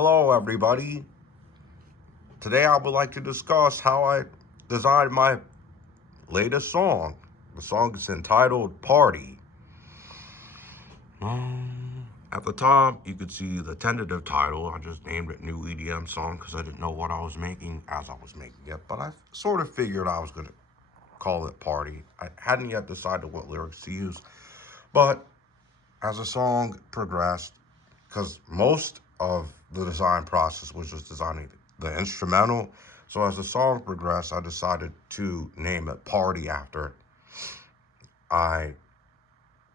Hello, everybody. Today I would like to discuss how I designed my latest song. The song is entitled Party. At the top, you could see the tentative title. I just named it New EDM Song because I didn't know what I was making as I was making it, but I sort of figured I was going to call it Party. I hadn't yet decided what lyrics to use, but as the song progressed, because most of the design process was just designing the instrumental. So as the song progressed, I decided to name it Party after it. I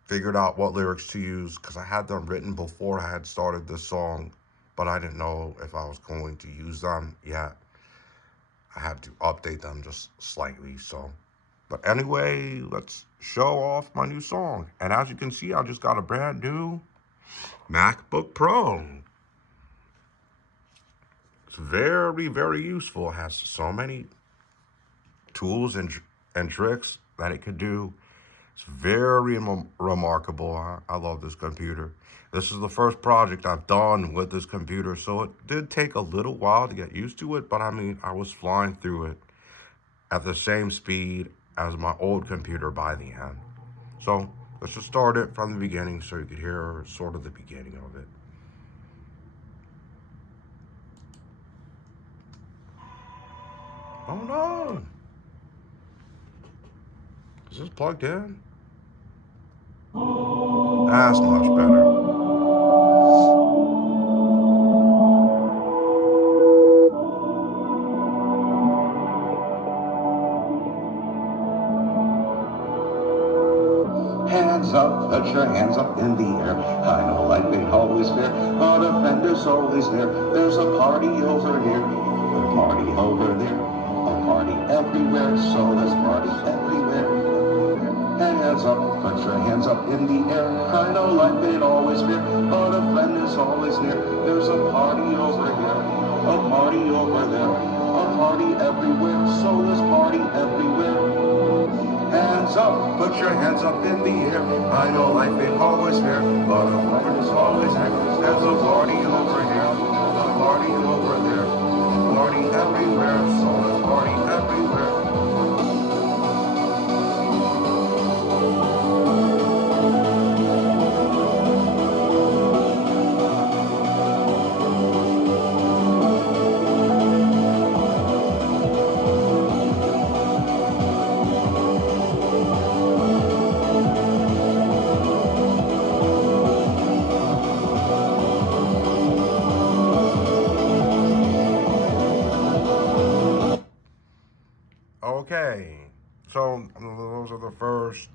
figured out what lyrics to use because I had them written before I had started this song, but I didn't know if I was going to use them yet. I had to update them just slightly, so. But anyway, let's show off my new song. And as you can see, I just got a brand new MacBook Pro. It's very, very useful. It has so many tools and tricks that it could do. It's very remarkable. I love this computer. This is the first project I've done with this computer, so it did take a little while to get used to it, but I mean, I was flying through it at the same speed as my old computer by the end. So let's just start it from the beginning so you could hear sort of the beginning of it. Oh no! Is this plugged in? That's much better. Hands up, put your hands up in the air. I know life ain't always fair, but a friend is always there. There's a party over here, a party over there, a party everywhere, so there's parties everywhere. Hands up, put your hands up in the air. I know life ain't always fair, but a friend is always there. There's a party over here, a party over there, a party everywhere, so there's party everywhere. Hands up, put your hands up in the air. I know life ain't always fair, but a friend is always there. There's a party over here, a party over there, a party everywhere, so there's party everywhere. Okay, so those are the first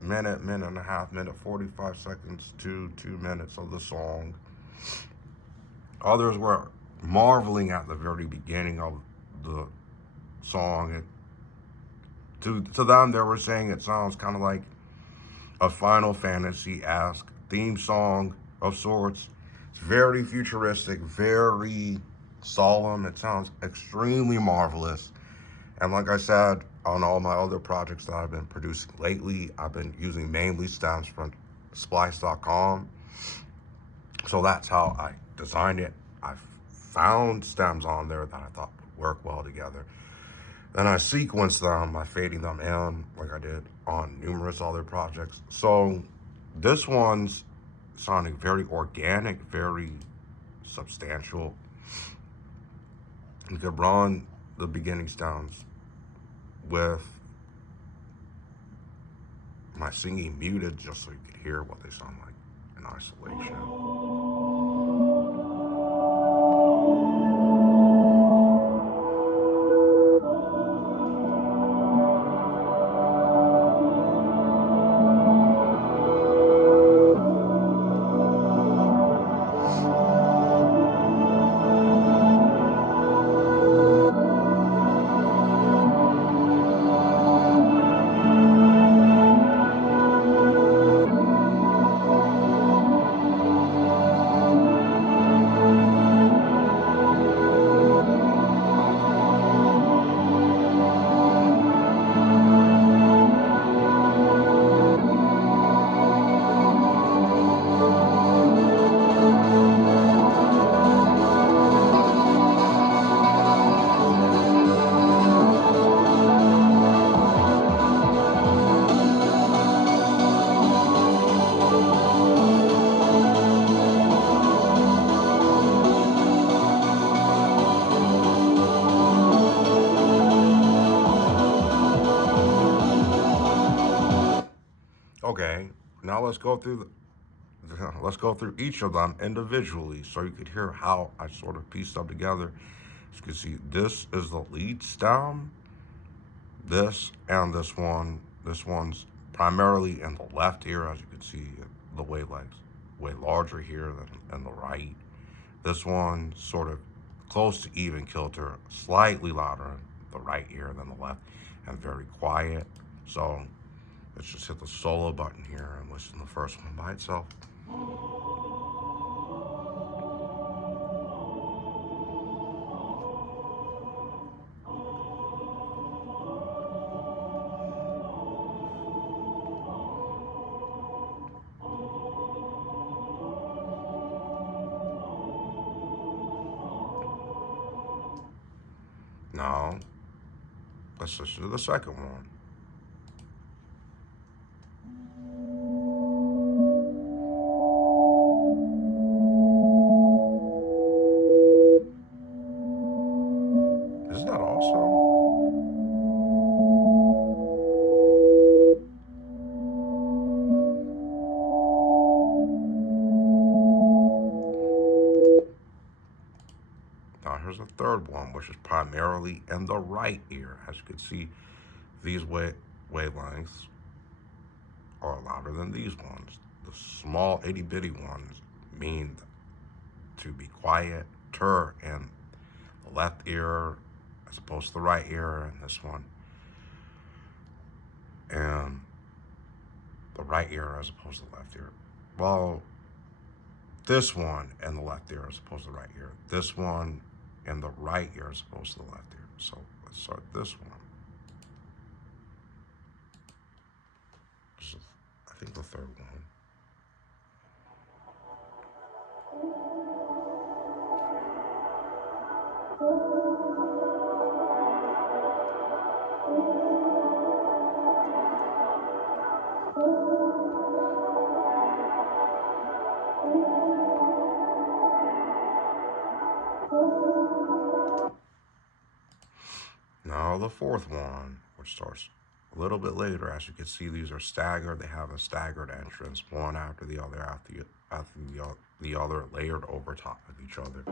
minute and a half, minute 45 seconds to 2 minutes of the song. Others were marveling at the very beginning of the song. To them, they were saying it sounds kind of like a Final Fantasy-esque theme song of sorts. It's very futuristic, very solemn. It sounds extremely marvelous. And like I said, on all my other projects that I've been producing lately, I've been using mainly stems from splice.com. So that's how I designed it. I found stems on there that I thought would work well together. Then I sequenced them by fading them in like I did on numerous other projects. So this one's sounding very organic, very substantial. You could run the beginning stems with my singing muted just so you could hear what they sound like in isolation. Now let's go through each of them individually so you could hear how I sort of pieced them together. As you can see, this is the lead stem. This and this one. This one's primarily in the left ear, as you can see, the wavelengths way larger here than in the right. This one sort of close to even kilter, slightly louder in the right ear than the left, and very quiet. So let's just hit the solo button here and listen to the first one by itself. Now, let's listen to the second one. Isn't that awesome? Now here's the third one, which is primarily in the right ear. As you can see, these wavelengths are louder than these ones. The small itty bitty ones mean to be quieter in the left ear as opposed to the right ear, and this one, and the right ear as opposed to the left ear. Well, this one in the left ear as opposed to the right ear. This one in the right ear as opposed to the left ear. So let's start this one. This is, I think, the third one. Now the fourth one, which starts a little bit later. As you can see, these are staggered. They have a staggered entrance, one after the other, after the other, layered over top of each other.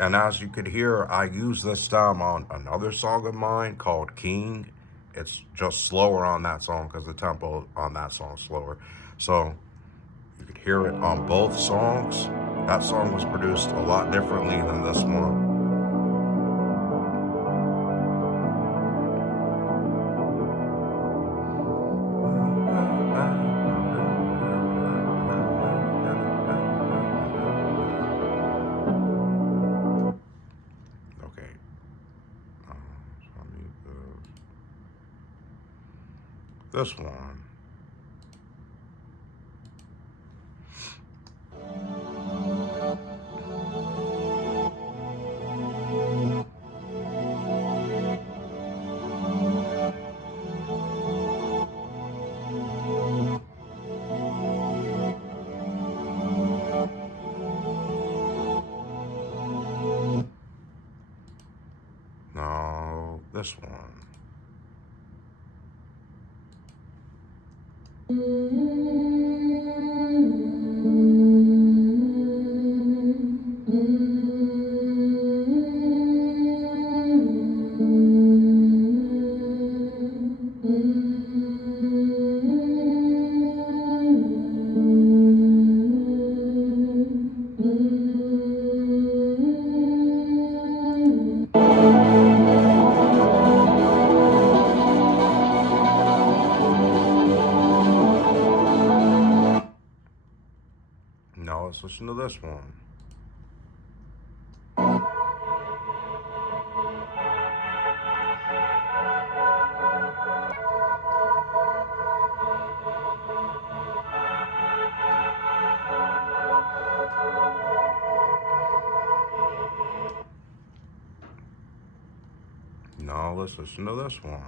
And as you could hear, I use this stem on another song of mine called King. It's just slower on that song because the tempo on that song is slower. So you could hear it on both songs. That song was produced a lot differently than this one. Okay. This one. No, this one. Now let's listen to this one. Now let's listen to this one.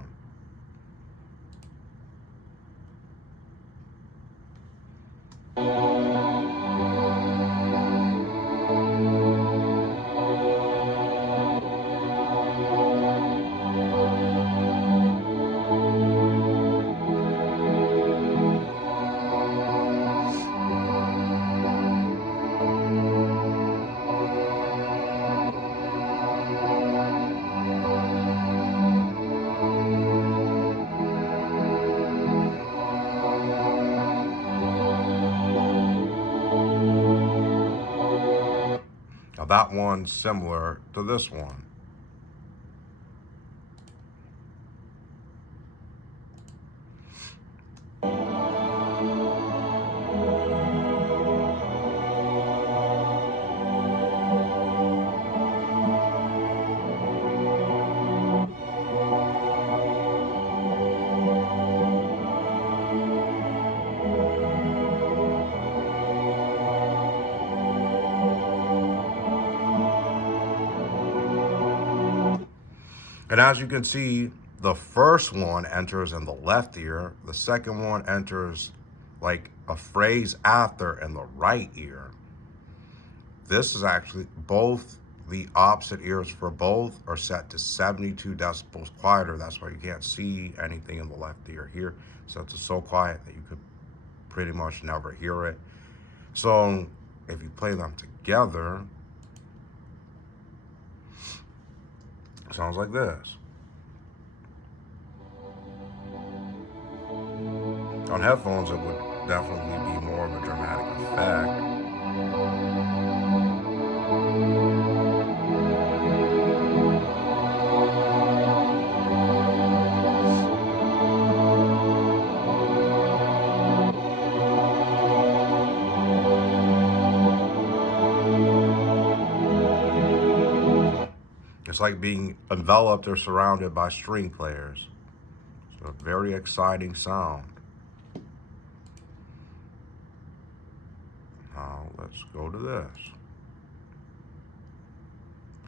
Now that one's similar to this one. And as you can see, the first one enters in the left ear. The second one enters like a phrase after in the right ear. This is actually both the opposite ears for both are set to 72 decibels quieter. That's why you can't see anything in the left ear here. So it's so quiet that you could pretty much never hear it. So if you play them together, it sounds like this. On headphones, it would definitely be more of a dramatic effect. It's like being enveloped or surrounded by string players. It's a very exciting sound. Now let's go to this.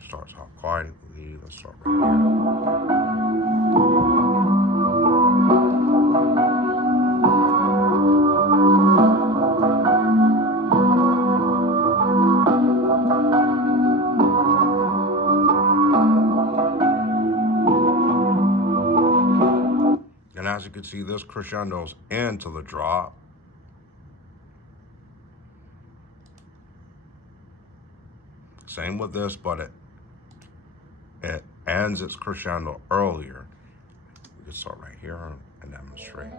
Starts off quietly. Let's start right here. And as you can see, this crescendos into the drop. Same with this, but it ends its crescendo earlier. We can start right here and demonstrate.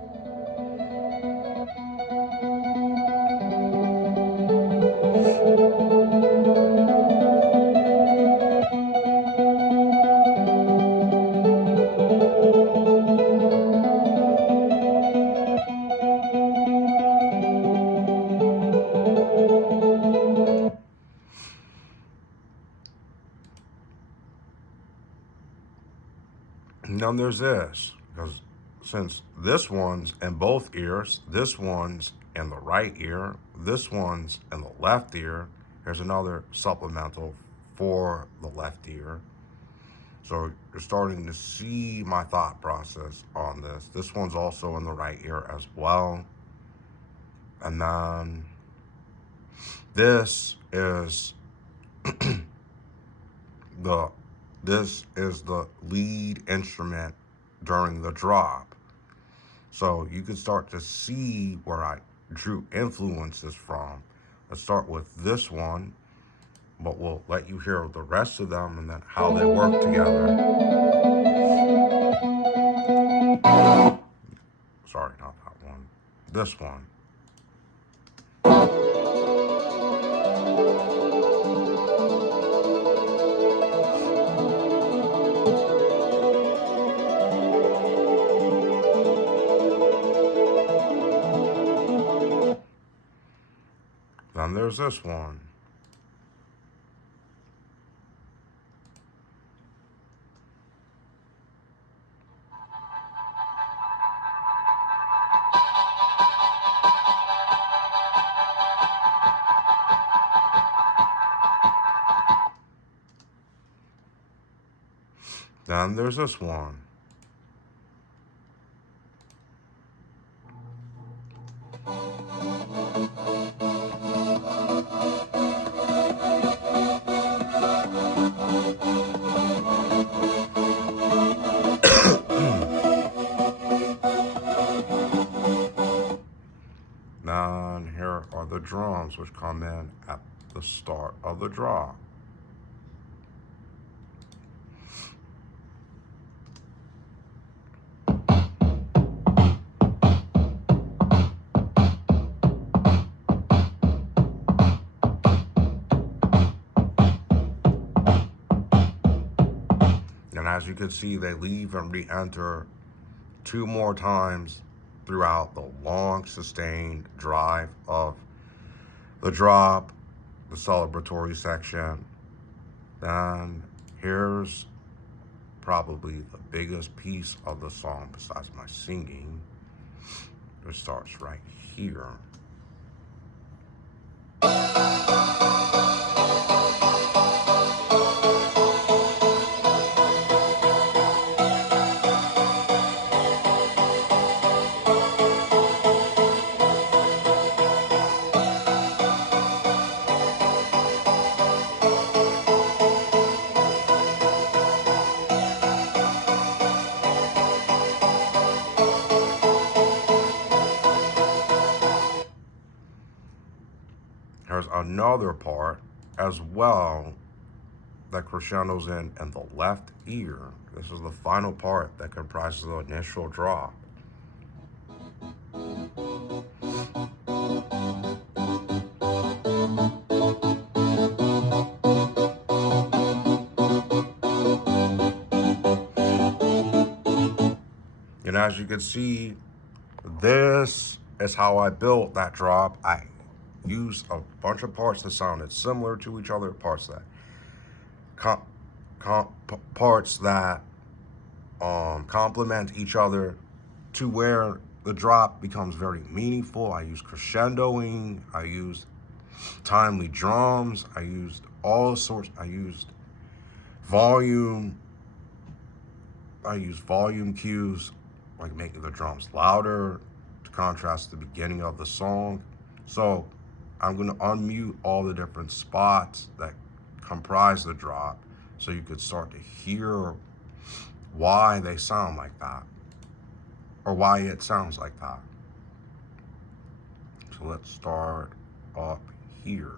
And then there's this, because since this one's in both ears, this one's in the right ear, this one's in the left ear, there's another supplemental for the left ear. So you're starting to see my thought process on this. This one's also in the right ear as well. And then this is the lead instrument during the drop. So you can start to see where I drew influences from. Let's start with this one, but we'll let you hear the rest of them and then how they work together. Sorry, not that one. This one. Then there's this one. Then Then there's this one. Then here are the drums, which come in at the start of the drop. And as you can see, they leave and re-enter 2 more times throughout the long sustained drive of the drop, the celebratory section. Then here's probably the biggest piece of the song besides my singing. It starts right here. There's another part as well that crescendos in the left ear. This is the final part that comprises the initial drop. And as you can see, this is how I built that drop. I used a bunch of parts that sounded similar to each other, parts that complement each other to where the drop becomes very meaningful. I used crescendoing, I used timely drums, I used all sorts, I used volume cues, like making the drums louder to contrast the beginning of the song. So I'm gonna unmute all the different spots that comprise the drop so you could start to hear why they sound like that, or why it sounds like that. So let's start up here.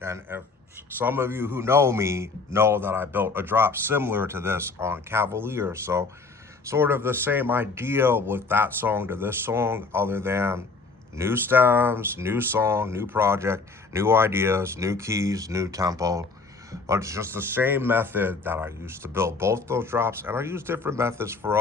And if some of you who know me know that I built a drop similar to this on Cavalier. So sort of the same idea with that song to this song, other than new stems, new song, new project, new ideas, new keys, new tempo. But it's just the same method that I used to build both those drops, and I use different methods for